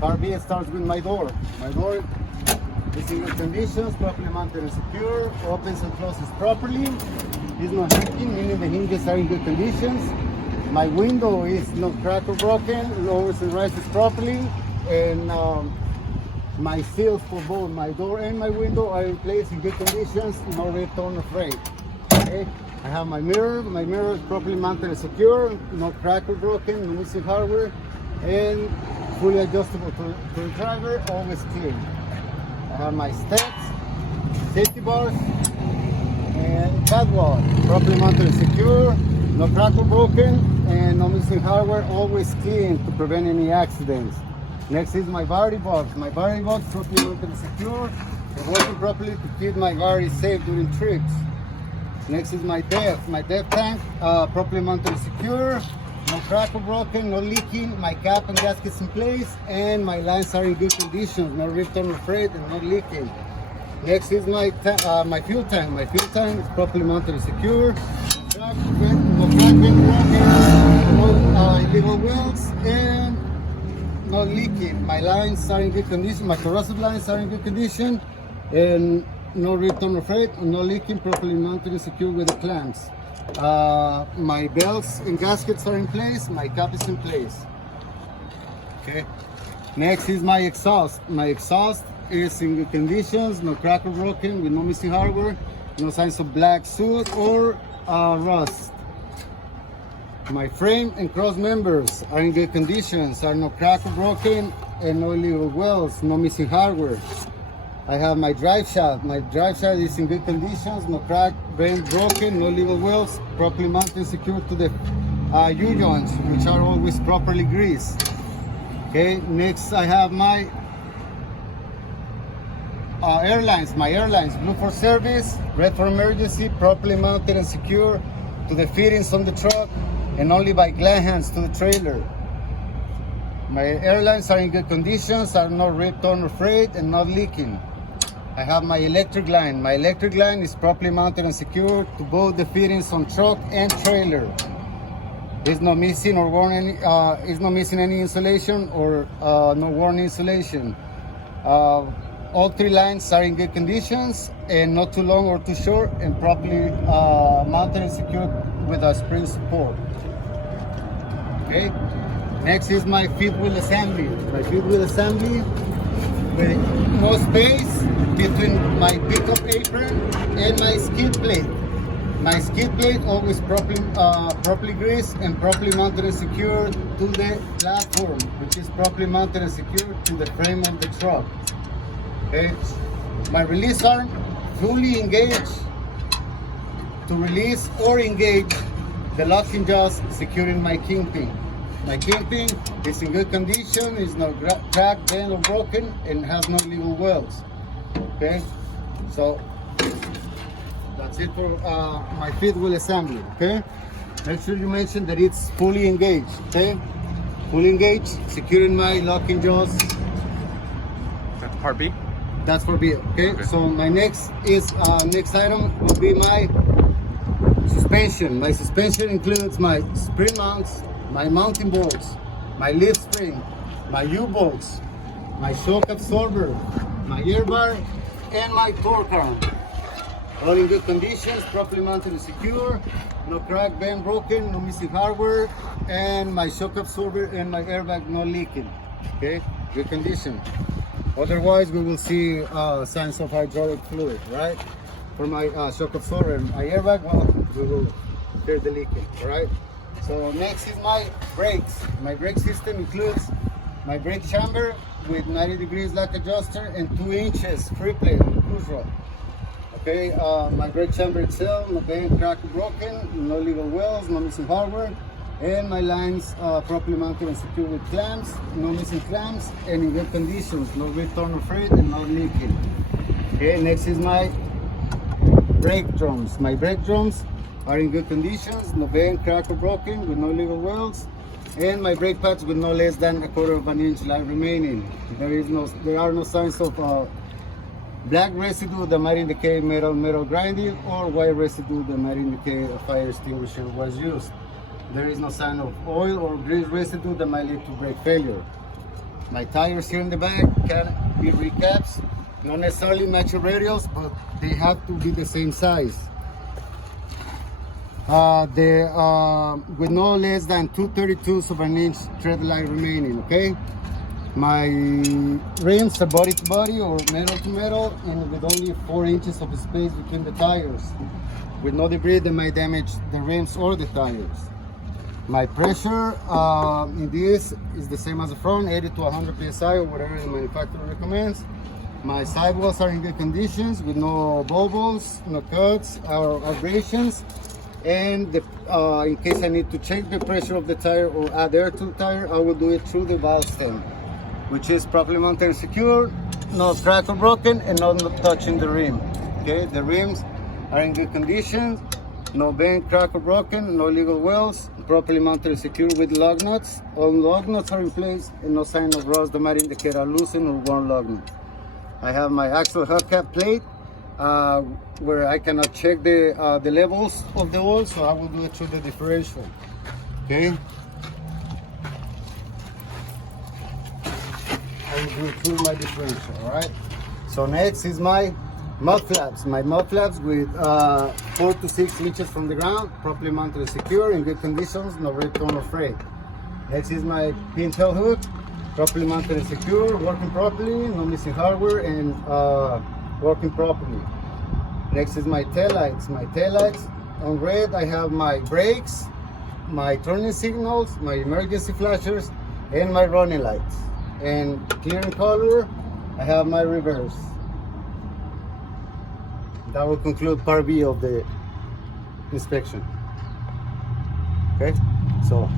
Part B starts with my door. My door is in good conditions, properly mounted and secure, opens and closes properly. It's not hacking, meaning the hinges are in good conditions. My window is not cracked or broken, lowers and rises properly, and my seals for both my door and my window are in place in good conditions, no return of freight. Okay. I have my mirror is properly mounted and secure, no cracked or broken, no missing hardware, and fully adjustable to the driver, always clean. I have my steps, safety bars, and catwalk, properly mounted and secure, no cracked or broken, and no missing hardware, always clean to prevent any accidents. Next is my battery box. My battery box properly mounted and secure, and working properly to keep my battery safe during trips. Next is my depth. My depth tank, properly mounted and secure, no crack or broken, no leaking. My cap and gaskets in place, and my lines are in good conditions, no return or freight, and no leaking. Next is my fuel tank. My fuel tank is properly mounted and secure, no crack, broken, no illegal welds, and no leaking. My lines are in good condition. My corrosive lines are in good condition, and no return or freight, and no leaking, properly mounted and secure with the clamps. My belts and gaskets are in place, my cap is in place. Okay. Next is my exhaust. My exhaust is in good conditions, no crack or broken, with no missing hardware, no signs of black soot or rust. My frame and cross members are in good conditions, are no crack or broken, and no illegal welds, no missing hardware. I have my drive shaft. My drive shaft is in good conditions, no crack, bent, broken, no illegal welds, properly mounted and secured to the U-joints, which are always properly greased. Okay, next I have my Airlines. My Airlines, blue for service, red for emergency, properly mounted and secure to the fittings on the truck, and only by glad hands to the trailer. My Airlines are in good conditions, are not ripped, torn, or frayed, and not leaking. I have my electric line. My electric line is properly mounted and secured to both the fittings on truck and trailer. It's not missing or worn any. It's not missing any insulation or no worn insulation. All three lines are in good conditions and not too long or too short, and properly mounted and secured with a spring support. Okay. Next is my fifth wheel assembly. My fifth wheel assembly with no space between my pickup apron and my skid plate. My skid plate always properly greased and properly mounted and secured to the platform, which is properly mounted and secured to the frame of the truck. Okay. My release arm fully engaged to release or engage the locking jaws securing my kingpin. My kingpin is in good condition, is not cracked, bent, or broken, and has no illegal welds. Okay, so that's it for my fifth wheel assembly. Okay, make sure you mention that it's fully engaged. Okay, fully engaged, securing my locking jaws. That's part B? That's for B. Okay, so my next item will be my suspension. My suspension includes my spring mounts, my mounting bolts, my lift spring, my U-bolts, my shock absorber, my air bar, and my torque arm. All in good conditions, properly mounted and secure, no crack, bend, broken, no missing hardware, and my shock absorber and my airbag no leaking. Okay, good condition. Otherwise, we will see signs of hydraulic fluid, right? For my shock absorber and my airbag, well, we will hear the leaking, all right? So next is my brakes. My brake system includes my brake chamber with 90 degrees lock adjuster and 2 inches free plate on the cruise rod. Okay, my brake chamber itself, no bent, cracked, or broken, no illegal welds, no missing hardware, and my lines properly mounted and secured with clamps, no missing clamps, and in good conditions, no return or freight, and no leaking. Okay, next is my brake drums. My brake drums are in good conditions, no bent, cracked, or broken, with no illegal welds, and my brake pads with no less than 1/4 of an inch life remaining. There are no signs of black residue that might indicate metal grinding, or white residue that might indicate a fire extinguisher was used. There is no sign of oil or grease residue that might lead to brake failure. My tires here in the back can be recaps, not necessarily matching radials, but they have to be the same size. With no less than 2/32 of an inch tread line remaining, okay? My rims are body to body or metal to metal, and with only 4 inches of space between the tires, with no debris that might damage the rims or the tires. My pressure in this is the same as the front, 80 to 100 psi or whatever the manufacturer recommends. My sidewalls are in good conditions with no bubbles, no cuts or abrasions. And in case I need to check the pressure of the tire or add air to the tire, I will do it through the valve stem, which is properly mounted and secure, not cracked or broken, and not touching the rim. Okay, the rims are in good condition, no bent, cracked or broken, no illegal welds, properly mounted and secure with lug nuts. All lug nuts are in place and no sign of rust that might indicate a loosened or worn lug nut. I have my axle hubcap plate where I cannot check the levels of the oil, so I will do it through the differential. Okay. I will do it through my differential. All right. So next is my mud flaps. My mud flaps with 4 to 6 inches from the ground, properly mounted and secure, in good conditions, no rip, torn or frayed. Next is my pintail hook, properly mounted and secure, working properly, no missing hardware, and working properly. Next is my taillights. My taillights on red, I have my brakes, my turning signals, my emergency flashers, and my running lights. And clear in color, I have my reverse. That will conclude part B of the inspection. Okay, so